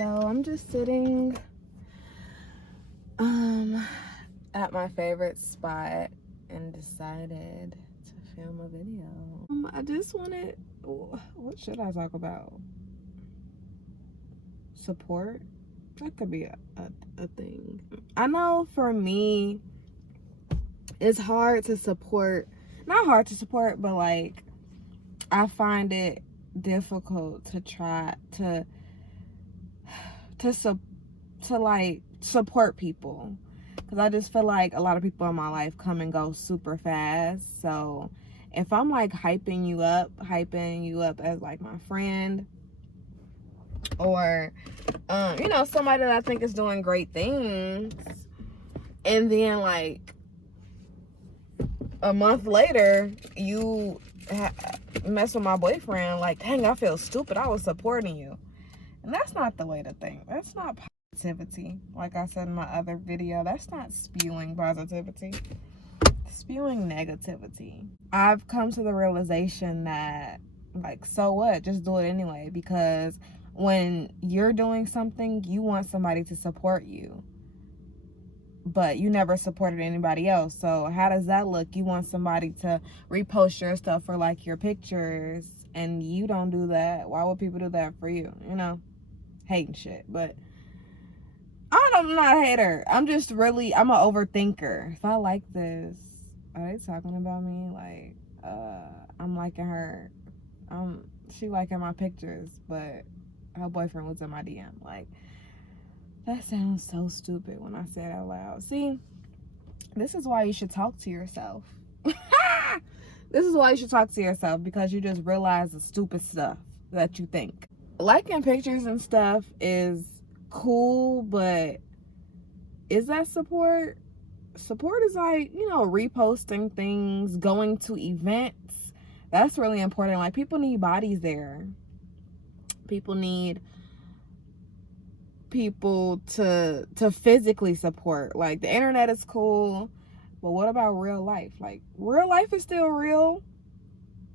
So I'm just sitting at my favorite spot and decided to film a video. I just wanted, what should I talk about? Support? That could be a thing. I know for me, it's hard to support, not hard to support, but like, I find it difficult to try to like support people, because I just feel like a lot of people in my life come and go super fast. So if I'm like hyping you up as like my friend, or you know, somebody that I think is doing great things, and then like a month later you mess with my boyfriend, like, dang, I feel stupid, I was supporting you. And that's not the way to think. That's not positivity. Like I said in my other video, that's not spewing positivity. Spewing negativity. I've come to the realization that, like, so what? Just do it anyway. Because when you're doing something, you want somebody to support you, but you never supported anybody else. So how does that look? You want somebody to repost your stuff or like your pictures, and you don't do that. Why would people do that for you? You know, hating shit. But I'm not a hater. I'm just really, I'm an overthinker. If I like this, are they talking about me? Like, I'm liking her. She liking my pictures, but her boyfriend was in my DM. Like, that sounds so stupid when I say it out loud. See, this is why you should talk to yourself. This is why you should talk to yourself, because you just realize the stupid stuff that you think. Liking pictures and stuff is cool, but is that support? Support is like, you know, reposting things, going to events. That's really important. Like, people need bodies there. People need people to physically support. Like, the internet is cool, but what about real life? Like, real life is still real.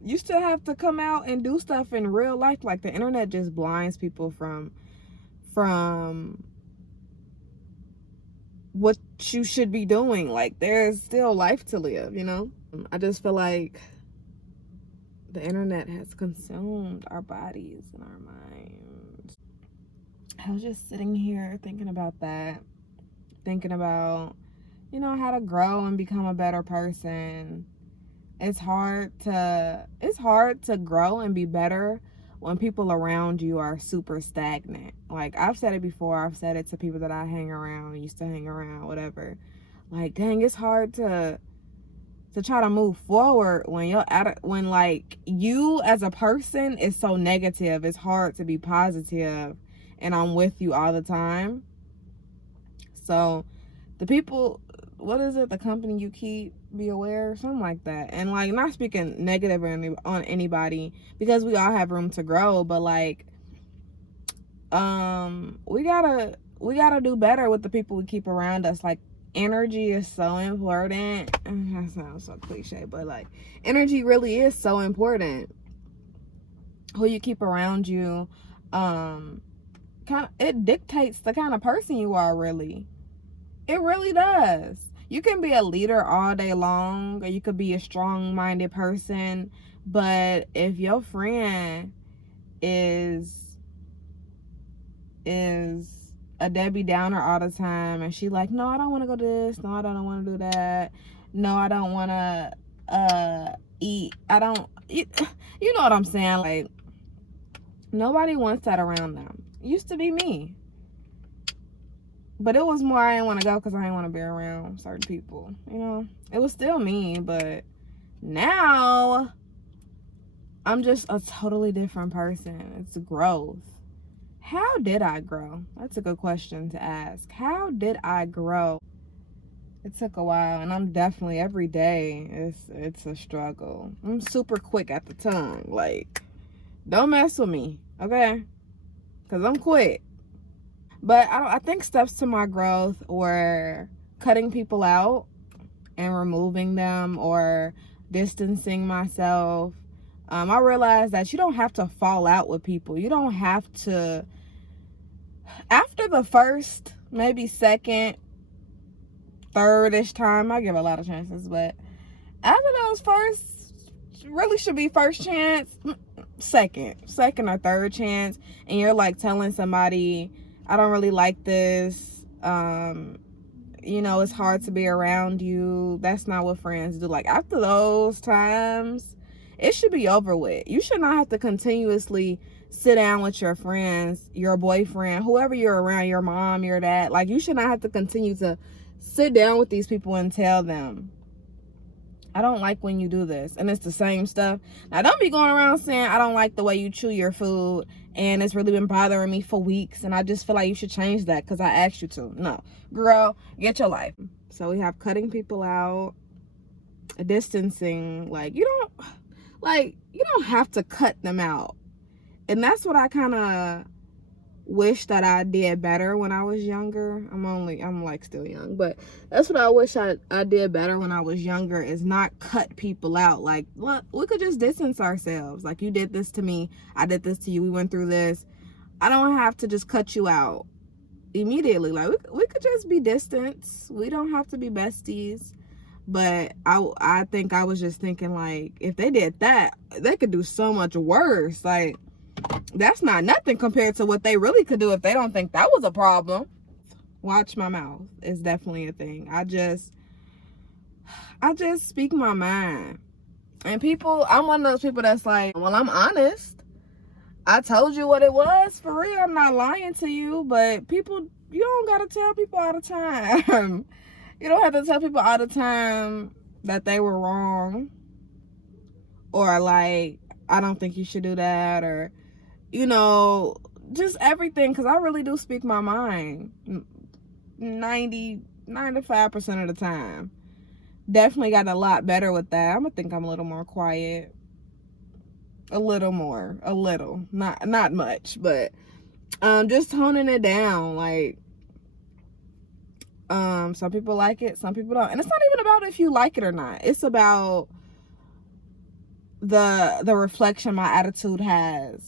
You still have to come out and do stuff in real life. Like, the internet just blinds people from what you should be doing. Like, there's still life to live, you know? I just feel like the internet has consumed our bodies and our minds. I was just sitting here thinking about that, thinking about, you know, how to grow and become a better person. It's hard to grow and be better when people around you are super stagnant. Like, I've said it before, I've said it to people that I hang around, used to hang around, whatever. Like, dang, it's hard to try to move forward when when like you as a person is so negative. It's hard to be positive, and I'm with you all the time. So the people, what is it, the company you keep, be aware, something like that. And like, not speaking negative on anybody, because we all have room to grow, but like, we gotta do better with the people we keep around us. Like, energy is so important. That sounds so cliche, but like, energy really is so important. Who you keep around you, it dictates the kind of person you are, really. It really does. You can be a leader all day long, or you could be a strong-minded person, but if your friend is a Debbie Downer all the time, and she like, no, I don't want to go to this, no, I don't want to do that, no, I don't want to eat, you know what I'm saying? Like, nobody wants that around them. It used to be me, but it was more, I didn't want to go because I didn't want to be around certain people, you know? It was still me, but now I'm just a totally different person. It's growth. How did I grow? That's a good question to ask. How did I grow? It took a while, and I'm definitely, every day, it's a struggle. I'm super quick at the tongue. Like, don't mess with me, okay? Because I'm quick. But I think steps to my growth were cutting people out and removing them, or distancing myself. I realized that you don't have to fall out with people. You don't have to After the first, maybe second, third-ish time, I give a lot of chances, but after those first, really should be first chance, second or third chance, and you're like telling somebody, I don't really like this, you know, it's hard to be around you. That's not what friends do. Like, after those times, it should be over with. You should not have to continuously sit down with your friends, your boyfriend, whoever you're around, your mom, your dad. Like, you should not have to continue to sit down with these people and tell them, I don't like when you do this. And it's the same stuff. Now, don't be going around saying, I don't like the way you chew your food, and it's really been bothering me for weeks, and I just feel like you should change that because I asked you to. No. Girl, get your life. So we have cutting people out, distancing. Like, you don't have to cut them out. And that's what I kind of wish that I did better when I was younger. I'm like still young, but that's what I wish I did better when I was younger, is not cut people out. Like, look, we could just distance ourselves. Like, you did this to me, I did this to you, we went through this. I don't have to just cut you out immediately. Like, we could just be distant. We don't have to be besties. But I think I was just thinking, like, if they did that, they could do so much worse. Like, that's not nothing compared to what they really could do if they don't think that was a problem. Watch my mouth is definitely a thing. I just speak my mind. And people, I'm one of those people that's like, well, I'm honest. I told you what it was, for real. I'm not lying to you. But people, you don't gotta tell people all the time. You don't have to tell people all the time that they were wrong, or like, I don't think you should do that, or, you know, just everything. Because I really do speak my mind 95% of the time. Definitely got a lot better with that. I think I'm a little more quiet. A little, not much, but just toning it down. Like, some people like it, some people don't. And it's not even about if you like it or not. It's about the reflection my attitude has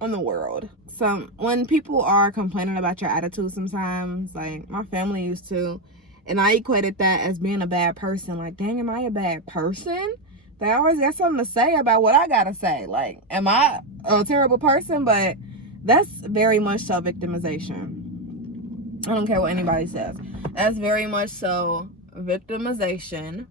on the world. So when people are complaining about your attitude sometimes, like my family used to, and I equated that as being a bad person. Like, dang, am I a bad person? They always got something to say about what I gotta say. Like, am I a terrible person? But that's very much so victimization. I don't care what anybody says. That's very much so victimization.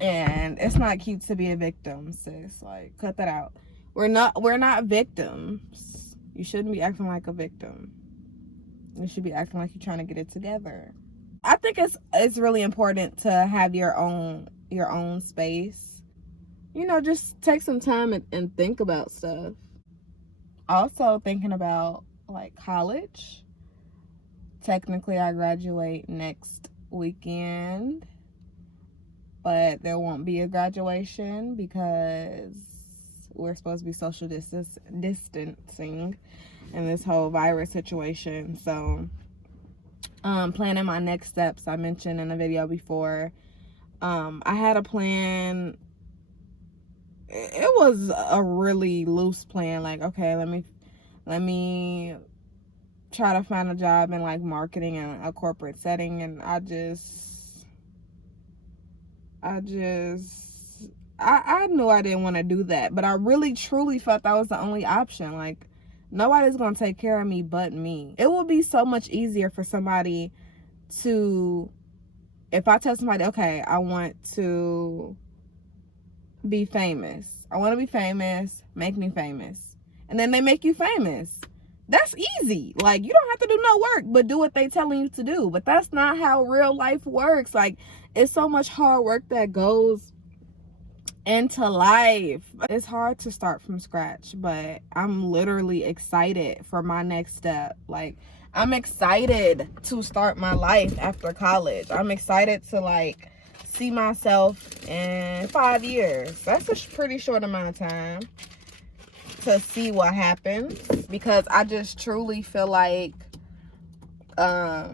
And it's not cute to be a victim, sis. Like, cut that out. We're not victims. You shouldn't be acting like a victim. You should be acting like you're trying to get it together. I think it's really important to have your own space. You know, just take some time and think about stuff. Also thinking about, like, college. Technically, I graduate next weekend, but there won't be a graduation because we're supposed to be social distancing in this whole virus situation. So, planning my next steps. I mentioned in a video before, I had a plan. It was a really loose plan. Like, okay, let me try to find a job in like marketing in a corporate setting. And I knew I didn't want to do that, but I really truly felt that was the only option. Like, nobody's gonna take care of me but me. It would be so much easier for somebody to, if I tell somebody, okay, I want to be famous, make me famous, and then they make you famous. That's easy. Like, you don't have to do no work but do what they telling you to do. But that's not how real life works. Like, it's so much hard work that goes into life. It's hard to start from scratch, but I'm literally excited for my next step. Like, I'm excited to start my life after college. I'm excited to, like, see myself in 5 years. That's a pretty short amount of time to see what happens, because I just truly feel like I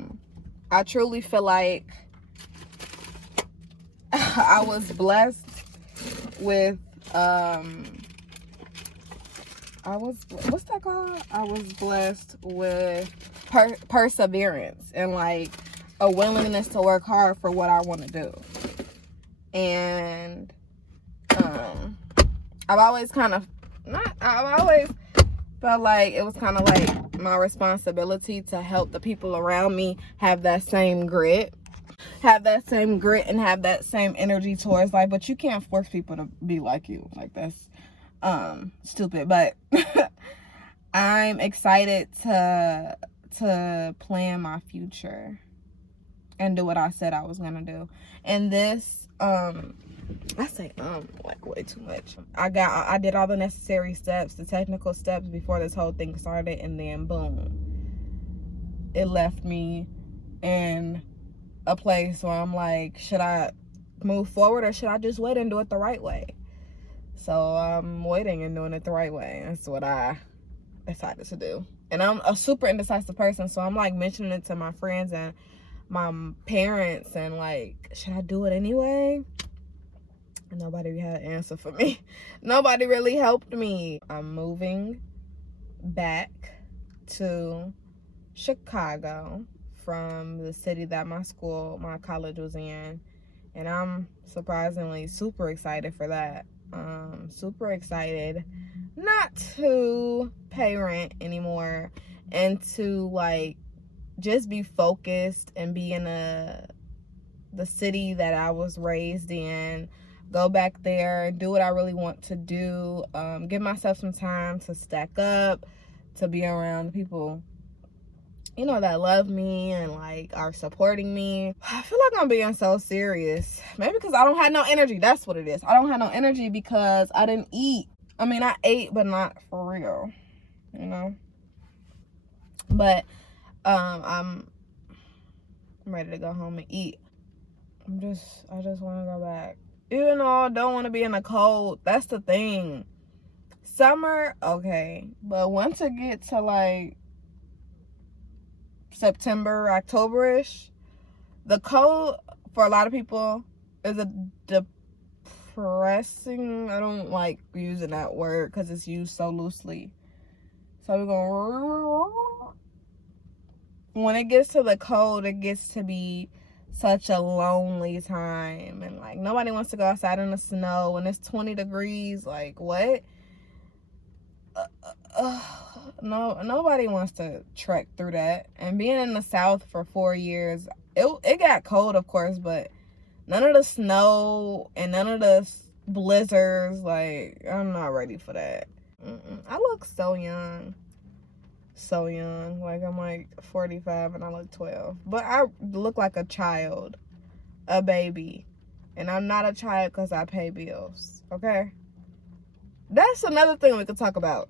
was blessed with what's that called? I was blessed with perseverance and like a willingness to work hard for what I want to do. And I've always felt like it was kind of like my responsibility to help the people around me have that same grit and have that same energy towards life. But you can't force people to be like you. Like, that's stupid. But I'm excited to plan my future and do what I said I was gonna do. And this I say like way too much. I did all the necessary steps, the technical steps before this whole thing started, and then boom, it left me in a place where I'm like, should I move forward or should I just wait and do it the right way? So I'm waiting and doing it the right way. That's what I decided to do. And I'm a super indecisive person, so I'm like mentioning it to my friends and my parents and like, should I do it anyway? And nobody had an answer for me. Nobody really helped me. I'm moving back to Chicago from the city that my college was in, and I'm surprisingly super excited for that. Super excited not to pay rent anymore and to like just be focused and be in the city that I was raised in. Go back there, do what I really want to do, give myself some time to stack up, to be around people, you know, that love me and like are supporting me. I feel like I'm being so serious. Maybe because I don't have no energy. That's what it is. I don't have no energy because I didn't eat. I mean, I ate, but not for real, you know. But I'm ready to go home and eat. I just want to go back. Even though I don't want to be in the cold. That's the thing. Summer, okay. But once it gets to like September, October-ish, the cold for a lot of people is a depressing. I don't like using that word because it's used so loosely. So we're going, when it gets to the cold, it gets to be such a lonely time, and like nobody wants to go outside in the snow when it's 20 degrees. Like, what? No, nobody wants to trek through that. And being in the South for 4 years, it got cold, of course, but none of the snow and none of the blizzards. Like, I'm not ready for that. I look so young. So young. Like, I'm like 45 and I look 12. But I look like a child. A baby. And I'm not a child because I pay bills. Okay? That's another thing we could talk about.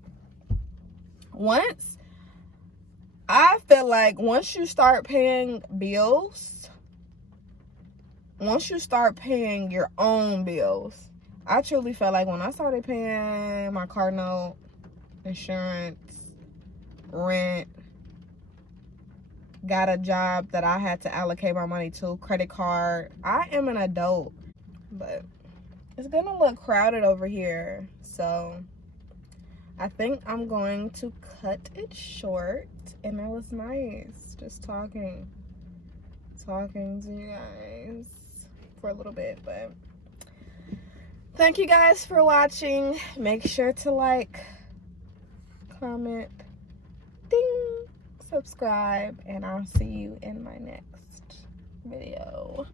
I feel like once you start paying bills, once you start paying your own bills, I truly felt like when I started paying my car note, insurance, rent, got a job that I had to allocate my money to, credit card, I am an adult. But it's gonna look crowded over here, so I think I'm going to cut it short. And it was nice just talking to you guys for a little bit. But thank you guys for watching. Make sure to like, comment, ding, subscribe, and I'll see you in my next video.